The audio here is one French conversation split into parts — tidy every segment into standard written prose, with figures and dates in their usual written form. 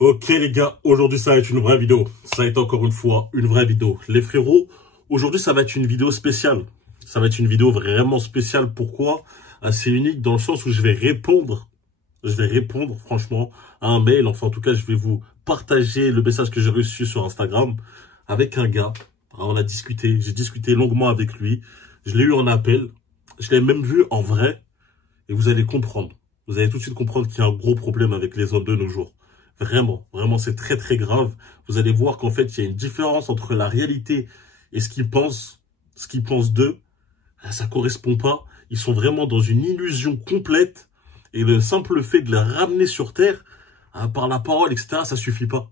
Ok les gars, aujourd'hui ça va être une vraie vidéo. Ça va être encore une fois une vraie vidéo. Les frérots, aujourd'hui ça va être une vidéo spéciale. Ça va être une vidéo vraiment spéciale. Pourquoi? Assez unique dans le sens où je vais répondre franchement à un mail. Enfin en tout cas je vais vous partager le message que j'ai reçu sur Instagram avec un gars. Alors, on a discuté, j'ai discuté longuement avec lui. Je l'ai eu en appel. Je l'ai même vu en vrai. Et vous allez comprendre. Vous allez tout de suite comprendre qu'il y a un gros problème avec les hommes de nos jours. Vraiment, vraiment, c'est très très grave. Vous allez voir qu'en fait, il y a une différence entre la réalité et ce qu'ils pensent d'eux. Ça correspond pas. Ils sont vraiment dans une illusion complète. Et le simple fait de les ramener sur Terre, par la parole, etc., ça suffit pas.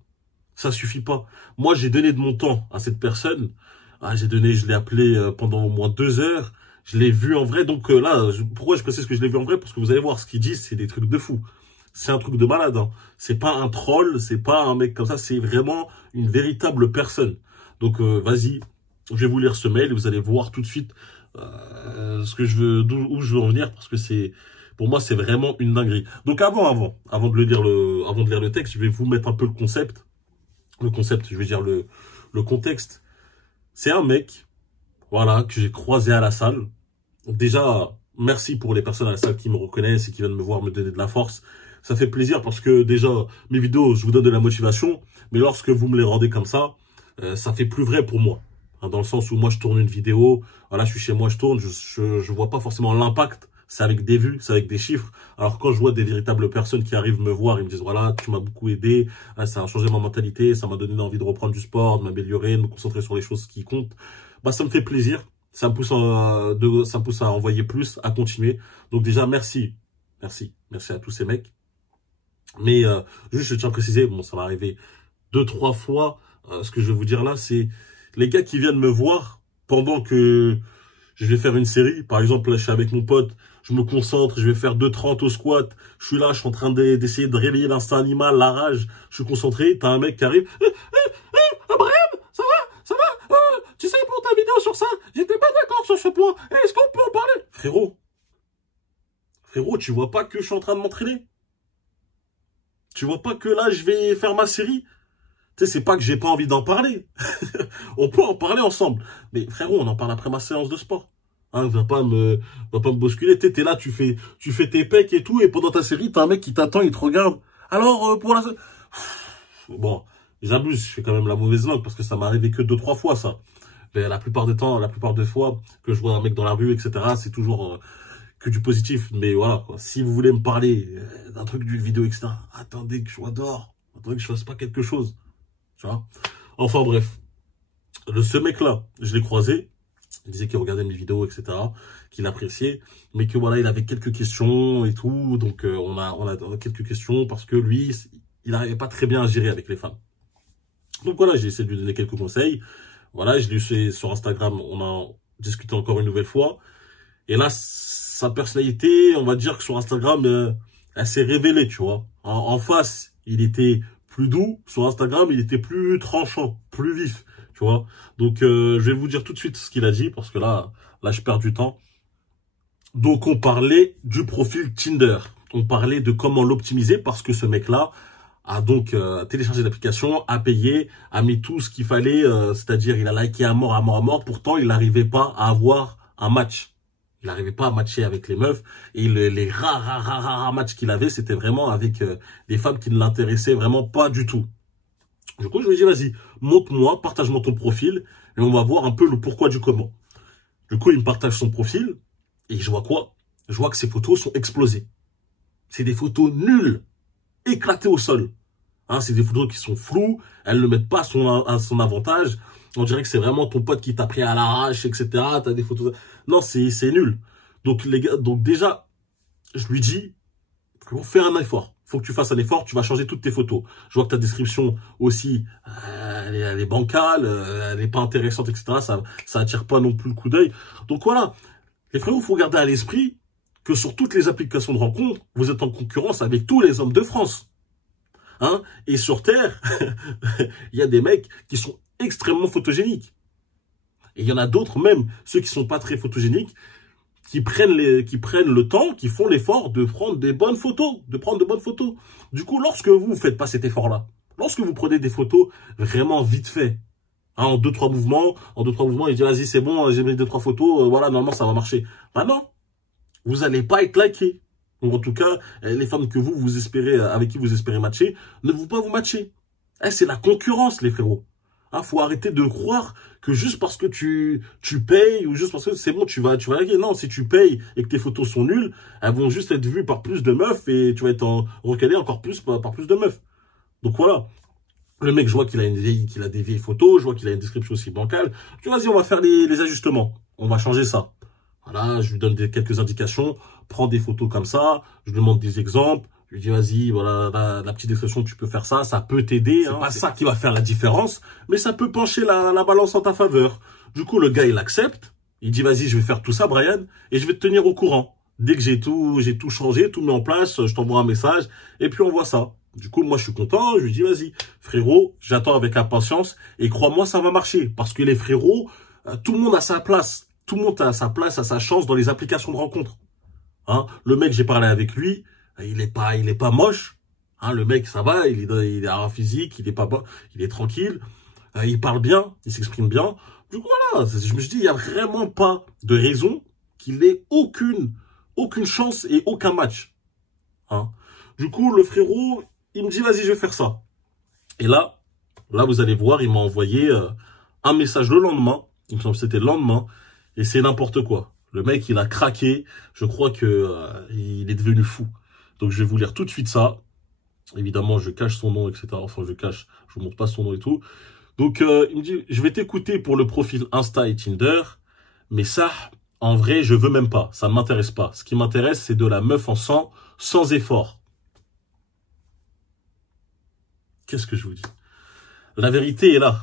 Ça suffit pas. Moi, j'ai donné de mon temps à cette personne. Je l'ai appelé pendant au moins 2 heures. Je l'ai vu en vrai. Donc pourquoi je précise que je l'ai vu en vrai? Parce que vous allez voir, ce qu'il dit, c'est des trucs de fou. C'est un truc de malade. Hein. C'est pas un troll, c'est pas un mec comme ça. C'est vraiment une véritable personne. Donc vas-y, je vais vous lire ce mail et vous allez voir tout de suite ce que je veux, où je veux en venir, parce que pour moi, c'est vraiment une dinguerie. Donc avant de lire le texte, je vais vous mettre un peu le concept. Je veux dire le contexte. C'est un mec, voilà, que j'ai croisé à la salle. Déjà, merci pour les personnes à la salle qui me reconnaissent et qui viennent me voir me donner de la force. Ça fait plaisir parce que déjà, mes vidéos, je vous donne de la motivation. Mais lorsque vous me les rendez comme ça fait plus vrai pour moi. Hein, dans le sens où moi, je tourne une vidéo, voilà, je suis chez moi, je tourne, je vois pas forcément l'impact. C'est avec des vues, c'est avec des chiffres. Alors quand je vois des véritables personnes qui arrivent me voir, ils me disent, voilà, tu m'as beaucoup aidé, ça a changé ma mentalité, ça m'a donné envie de reprendre du sport, de m'améliorer, de me concentrer sur les choses qui comptent. Bah, ça me fait plaisir. Ça me pousse à envoyer plus, à continuer. Donc déjà, merci. Merci à tous ces mecs. Mais juste, je tiens à préciser, bon, ça m'est arrivé 2, 3 fois. Ce que je vais vous dire là, c'est les gars qui viennent me voir pendant que je vais faire une série. Par exemple, là, je suis avec mon pote, je me concentre, je vais faire 2,30 au squat. Je suis là, je suis en train d'essayer de réveiller l'instinct animal, la rage. Je suis concentré. T'as un mec qui arrive. Tu sais, pour ta vidéo sur ça, j'étais pas d'accord sur ce point. Est-ce qu'on peut en parler? Frérot, tu vois pas que je suis en train de m'entraîner? Tu vois pas que là, je vais faire ma série? Tu sais, c'est pas que j'ai pas envie d'en parler. On peut en parler ensemble. Mais frérot, on en parle après ma séance de sport. Hein, va pas me bousculer. T'es là, tu fais tes pecs et tout, et pendant ta série, t'as un mec qui t'attend, il te regarde. Alors, pour la... Bon, j'abuse, je fais quand même la mauvaise langue, parce que ça m'est arrivé que 2, 3 fois, ça. Mais la plupart des fois que je vois un mec dans la rue, etc., c'est toujours que du positif. Mais voilà, quoi. Si vous voulez me parler d'un truc, d'une vidéo, etc., attendez que je sois dehors. Attendez que je fasse pas quelque chose. Tu vois? Enfin bref. Ce mec-là, je l'ai croisé. Il disait qu'il regardait mes vidéos, etc., qu'il appréciait. Mais que voilà, il avait quelques questions et tout. Donc on a quelques questions parce que lui, il n'arrivait pas très bien à gérer avec les femmes. Donc voilà, j'ai essayé de lui donner quelques conseils. Voilà, je l'ai eu sur Instagram, on a discuté encore une nouvelle fois. Et là, sa personnalité, on va dire que sur Instagram, elle s'est révélée, tu vois. En face, il était plus doux. Sur Instagram, il était plus tranchant, plus vif, tu vois. Donc, je vais vous dire tout de suite ce qu'il a dit, parce que là, je perds du temps. Donc, on parlait du profil Tinder. On parlait de comment l'optimiser, parce que ce mec-là a donc téléchargé l'application, a payé, a mis tout ce qu'il fallait, c'est-à-dire il a liké à mort, à mort, à mort. Pourtant, il n'arrivait pas à avoir un match. Il n'arrivait pas à matcher avec les meufs. Et les rares matchs qu'il avait, c'était vraiment avec des femmes qui ne l'intéressaient vraiment pas du tout. Du coup, je lui ai dit, vas-y, montre-moi, partage-moi ton profil, et on va voir un peu le pourquoi du comment. Du coup, il me partage son profil, et je vois quoi? Je vois que ses photos sont explosées. C'est des photos nulles, éclatées au sol. Hein, c'est des photos qui sont floues, elles ne mettent pas à son avantage. On dirait que c'est vraiment ton pote qui t'a pris à l'arrache, etc. T'as des photos... Non, c'est nul. Donc, les gars, donc déjà, je lui dis, fais un effort. Faut que tu fasses un effort, tu vas changer toutes tes photos. Je vois que ta description aussi, elle est bancale, elle est pas intéressante, etc. Ça attire pas non plus le coup d'œil. Donc voilà, les frérots, il faut garder à l'esprit que sur toutes les applications de rencontre, vous êtes en concurrence avec tous les hommes de France. Hein? Et sur Terre, il y a des mecs qui sont extrêmement photogéniques. Et il y en a d'autres, même ceux qui sont pas très photogéniques, qui prennent le temps, qui font l'effort de prendre des bonnes photos, de prendre de bonnes photos. Du coup, lorsque vous faites pas cet effort-là, lorsque vous prenez des photos vraiment vite fait, hein, en 2-3 mouvements, il dit vas-y c'est bon, j'ai mis 2-3 photos, voilà, normalement ça va marcher. Bah non, vous n'allez pas être liké. Ou en tout cas, les femmes que vous espérez, avec qui vous espérez matcher, ne vont pas vous matcher. C'est la concurrence, les frérots. Faut arrêter de croire que juste parce que tu payes ou juste parce que c'est bon, tu vas liker. Non, si tu payes et que tes photos sont nulles, elles vont juste être vues par plus de meufs et tu vas être recalé encore plus par plus de meufs. Donc voilà. Le mec, je vois qu'il a des vieilles photos, je vois qu'il a une description aussi bancale. Je dis, vas-y, on va faire les ajustements. On va changer ça. Voilà, je lui donne quelques indications. Prends des photos comme ça. Je lui demande des exemples. Je lui dis, vas-y, voilà, la petite description, tu peux faire ça. Ça peut t'aider. C'est pas ça qui va faire la différence. Mais ça peut pencher la balance en ta faveur. Du coup, le gars, il accepte. Il dit, vas-y, je vais faire tout ça, Brian. Et je vais te tenir au courant. Dès que j'ai tout changé, tout mis en place, je t'envoie un message. Et puis, on voit ça. Du coup, moi, je suis content. Je lui dis, vas-y, frérot, j'attends avec impatience. Et crois-moi, ça va marcher. Parce que les frérots, tout le monde a sa place. Tout le monde a sa place, a sa chance dans les applications de rencontres. Hein, le mec, j'ai parlé avec lui. Il est pas moche. Hein, le mec, ça va. Il a un physique. Il est tranquille. Il parle bien. Il s'exprime bien. Du coup, voilà. Je me suis dit, il y a vraiment pas de raison qu'il ait aucune chance et aucun match. Hein. Du coup, le frérot, il me dit, vas-y, je vais faire ça. Et là, vous allez voir, il m'a envoyé un message le lendemain. Il me semble que c'était le lendemain. Et c'est n'importe quoi. Le mec, il a craqué. Je crois que il est devenu fou. Donc, je vais vous lire tout de suite ça. Évidemment, je cache son nom, etc. Enfin, je vous montre pas son nom et tout. Donc, il me dit, je vais t'écouter pour le profil Insta et Tinder. Mais ça, en vrai, je veux même pas. Ça ne m'intéresse pas. Ce qui m'intéresse, c'est de la meuf en sang, sans effort. Qu'est-ce que je vous dis? La vérité est là.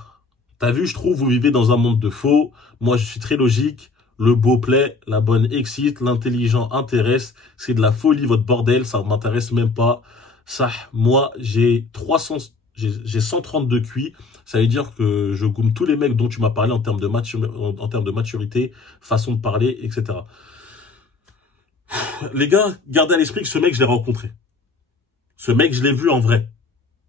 T'as vu, je trouve, vous vivez dans un monde de faux. Moi, je suis très logique. Le beau plaît, la bonne excite, l'intelligent intéresse. C'est de la folie, votre bordel. Ça ne m'intéresse même pas. Ça, moi, j'ai 132 QI. Ça veut dire que je gomme tous les mecs dont tu m'as parlé en termes de maturité, façon de parler, etc. Les gars, gardez à l'esprit que ce mec, je l'ai rencontré. Ce mec, je l'ai vu en vrai.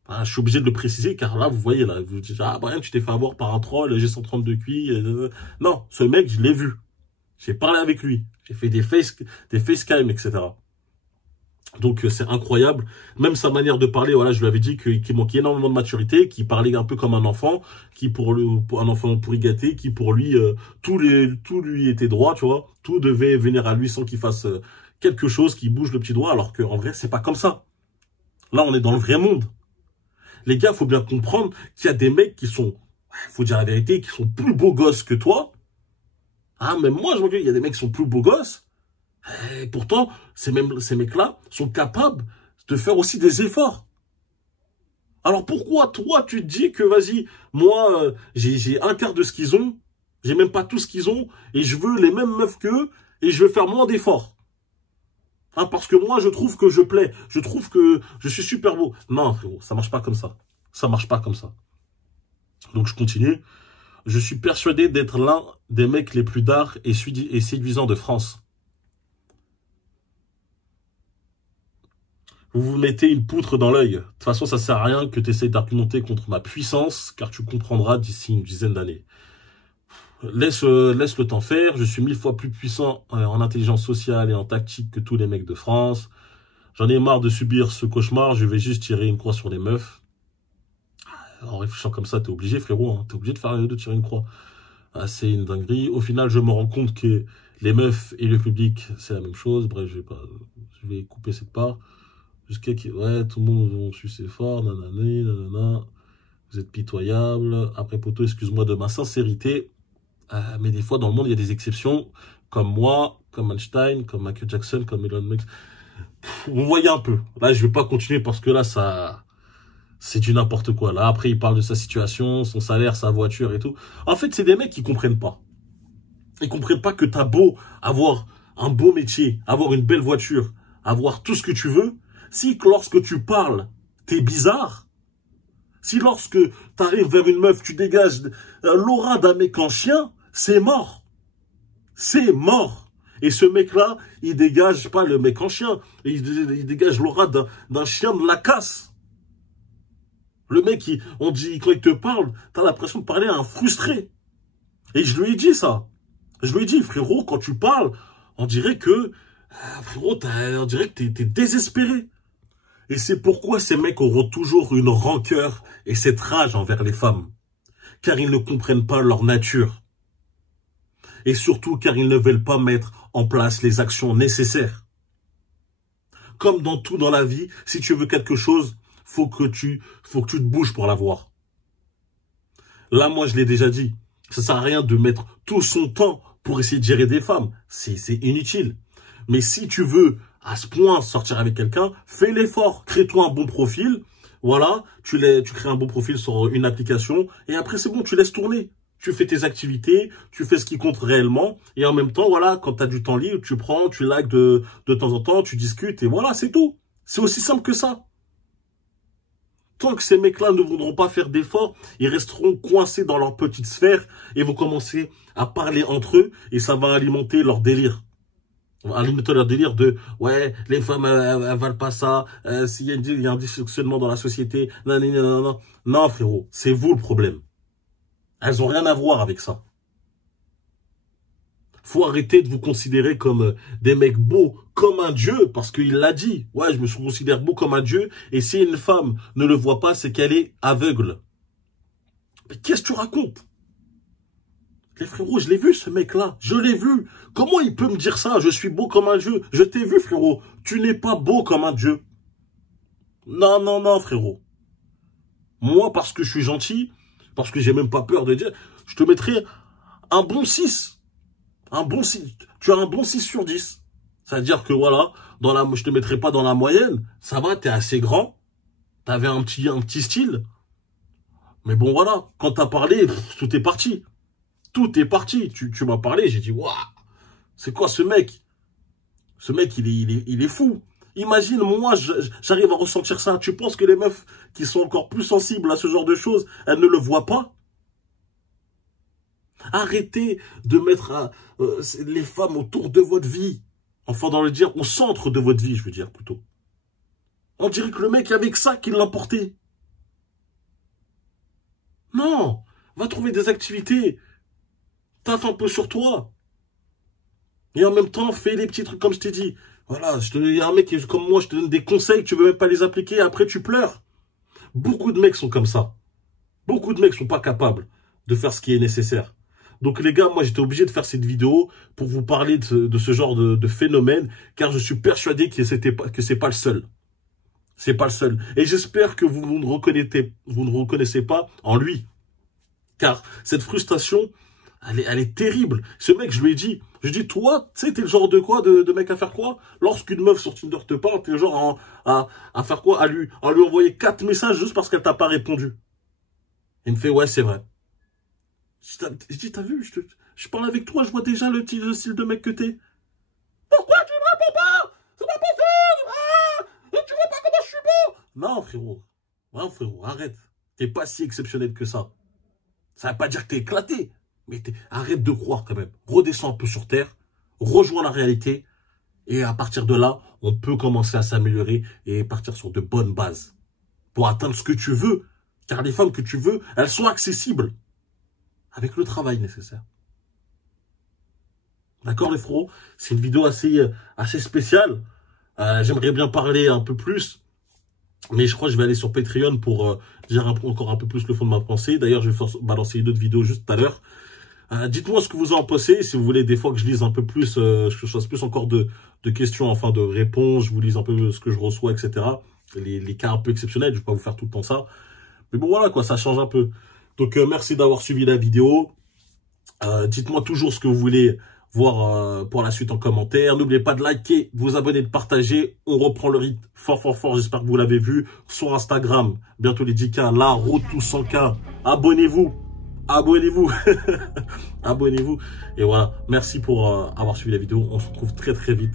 Ah, je suis obligé de le préciser car là, vous voyez, là, vous dites, ah, Brian, tu t'es fait avoir par un troll, j'ai 132 QI. Non, ce mec, je l'ai vu. J'ai parlé avec lui. J'ai fait des facecam, etc. Donc, c'est incroyable. Même sa manière de parler, voilà, je lui avais dit qu'il manquait énormément de maturité, qu'il parlait un peu comme un enfant, pour un enfant pourri gâté, qui pour lui, tout lui était droit, tu vois. Tout devait venir à lui sans qu'il fasse quelque chose, qu'il bouge le petit doigt, alors qu'en vrai, c'est pas comme ça. Là, on est dans le vrai monde. Les gars, faut bien comprendre qu'il y a des mecs qui sont, faut dire la vérité, qui sont plus beaux gosses que toi. Ah, même moi, je me dis, il y a des mecs qui sont plus beaux gosses. Et pourtant, ces mecs-là sont capables de faire aussi des efforts. Alors pourquoi, toi, tu te dis que, vas-y, moi, j'ai un quart de ce qu'ils ont, j'ai même pas tout ce qu'ils ont, et je veux les mêmes meufs qu'eux, et je veux faire moins d'efforts. Hein, parce que moi, je trouve que je plais. Je trouve que je suis super beau. Non, frérot, ça marche pas comme ça. Ça marche pas comme ça. Donc, je continue. Je suis persuadé d'être l'un des mecs les plus dards et séduisants de France. Vous vous mettez une poutre dans l'œil. De toute façon, ça sert à rien que tu essaies d'argumenter contre ma puissance, car tu comprendras d'ici une dizaine d'années. Laisse le temps faire. Je suis 1000 fois plus puissant en intelligence sociale et en tactique que tous les mecs de France. J'en ai marre de subir ce cauchemar. Je vais juste tirer une croix sur les meufs. En réfléchissant comme ça, t'es obligé, frérot. Hein, t'es obligé de tirer une croix. Ah, c'est une dinguerie. Au final, je me rends compte que les meufs et le public, c'est la même chose. Bref, je vais couper cette part. Jusqu'à qui, ouais, tout le monde va sucer fort. Nanana. Vous êtes pitoyable. Après, poto, excuse-moi de ma sincérité. Mais des fois, dans le monde, il y a des exceptions, comme moi, comme Einstein, comme Michael Jackson, comme Elon Musk. Vous voyez un peu. Là, je vais pas continuer parce que là, c'est du n'importe quoi. Là, après, il parle de sa situation, son salaire, sa voiture et tout. En fait, c'est des mecs qui comprennent pas. Ils comprennent pas que t'as beau avoir un beau métier, avoir une belle voiture, avoir tout ce que tu veux. Si lorsque tu parles, t'es bizarre. Si lorsque t'arrives vers une meuf, tu dégages l'aura d'un mec en chien, c'est mort. C'est mort. Et ce mec-là, il dégage pas le mec en chien. Il dégage l'aura d'un chien de la casse. Le mec, on dit, quand il te parle, t'as l'impression de parler à un frustré. Et je lui ai dit ça. Je lui ai dit, frérot, quand tu parles, on dirait que, frérot, on dirait que t'es désespéré. Et c'est pourquoi ces mecs auront toujours une rancœur et cette rage envers les femmes. Car ils ne comprennent pas leur nature. Et surtout car ils ne veulent pas mettre en place les actions nécessaires. Comme dans tout dans la vie, si tu veux quelque chose, faut que tu te bouges pour l'avoir. Là, moi, je l'ai déjà dit. Ça sert à rien de mettre tout son temps pour essayer de gérer des femmes. C'est inutile. Mais si tu veux, à ce point, sortir avec quelqu'un, fais l'effort. Crée-toi un bon profil. Voilà, tu crées un bon profil sur une application. Et après, c'est bon, tu laisses tourner. Tu fais tes activités, tu fais ce qui compte réellement. Et en même temps, voilà, quand tu as du temps libre, tu prends, tu likes de temps en temps, tu discutes. Et voilà, c'est tout. C'est aussi simple que ça. Tant que ces mecs-là ne voudront pas faire d'efforts, ils resteront coincés dans leur petite sphère et vont commencer à parler entre eux et ça va alimenter leur délire. Alimenter leur délire de « ouais, les femmes, elles valent pas ça, s'il y a un dysfonctionnement dans la société, non. » Non, frérot, c'est vous le problème. Elles ont rien à voir avec ça. Faut arrêter de vous considérer comme des mecs beaux, comme un dieu, parce qu'il l'a dit. Ouais, je me considère beau comme un dieu, et si une femme ne le voit pas, c'est qu'elle est aveugle. Mais qu'est-ce que tu racontes? Les frérots, je l'ai vu ce mec-là, je l'ai vu. Comment il peut me dire ça? Je suis beau comme un dieu. Je t'ai vu, frérot. Tu n'es pas beau comme un dieu. Non, frérot. Moi, parce que je suis gentil, parce que j'ai même pas peur de dire, je te mettrai un bon 6. Un bon 6. Tu as un bon 6 sur 10. C'est-à-dire que voilà, je te mettrai pas dans la moyenne. Ça va, t'es assez grand. T'avais un petit style. Mais bon, voilà. Quand t'as parlé, tout est parti. Tout est parti. Tu m'as parlé, j'ai dit, waouh, c'est quoi ce mec? Ce mec, il est fou. Imagine, moi, j'arrive à ressentir ça. Tu penses que les meufs qui sont encore plus sensibles à ce genre de choses, elles ne le voient pas? Arrêtez de mettre les femmes autour de votre vie. Enfin, dans le dire, au centre de votre vie, je veux dire, plutôt. On dirait que le mec, avec ça, qu'il l'a emporté. Non, va trouver des activités. Taffe un peu sur toi. Et en même temps, fais les petits trucs comme je t'ai dit. Voilà, il y a un mec qui, comme moi, je te donne des conseils, tu veux même pas les appliquer, et après tu pleures. Beaucoup de mecs sont comme ça. Beaucoup de mecs sont pas capables de faire ce qui est nécessaire. Donc les gars, moi j'étais obligé de faire cette vidéo pour vous parler de ce genre de phénomène, car je suis persuadé que c'est pas le seul. C'est pas le seul. Et j'espère que vous ne reconnaissez pas en lui. Car cette frustration, elle est terrible. Ce mec, je lui ai dit, toi, tu sais, t'es le genre de quoi, de mec à faire quoi? Lorsqu'une meuf sur Tinder te parle, t'es le genre à faire quoi? À lui envoyer 4 messages juste parce qu'elle t'a pas répondu. Il me fait, ouais, c'est vrai. Je dis, t'as vu, je parle avec toi, je vois déjà le style de mec que t'es. Pourquoi tu me réponds pas? C'est pas possible! Ah, tu vois pas comment je suis beau? Non, frérot. Non, frérot, arrête. T'es pas si exceptionnel que ça. Ça veut pas dire que t'es éclaté. Mais arrête de croire quand même. Redescends un peu sur terre. Rejoins la réalité. Et à partir de là, on peut commencer à s'améliorer et partir sur de bonnes bases. Pour atteindre ce que tu veux. Car les femmes que tu veux, elles sont accessibles. Avec le travail nécessaire. D'accord les frérots? C'est une vidéo assez spéciale. J'aimerais bien parler un peu plus. Mais je crois que je vais aller sur Patreon pour dire encore un peu plus le fond de ma pensée. D'ailleurs, je vais balancer une autre vidéo juste tout à l'heure. Dites-moi ce que vous en pensez. Si vous voulez des fois que je lise un peu plus, que je fasse plus encore de questions, enfin de réponses. Je vous lise un peu ce que je reçois, etc. Les cas un peu exceptionnels. Je ne vais pas vous faire tout le temps ça. Mais bon, voilà quoi, ça change un peu. Donc, merci d'avoir suivi la vidéo. Dites-moi toujours ce que vous voulez voir pour la suite en commentaire. N'oubliez pas de liker, de vous abonner, de partager. On reprend le rythme fort. J'espère que vous l'avez vu sur Instagram. Bientôt les 10K, la route tous 100K. Abonnez-vous. Abonnez-vous. Et voilà, merci pour avoir suivi la vidéo. On se retrouve très vite.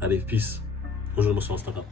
Allez, peace. Rejoignez-moi sur Instagram.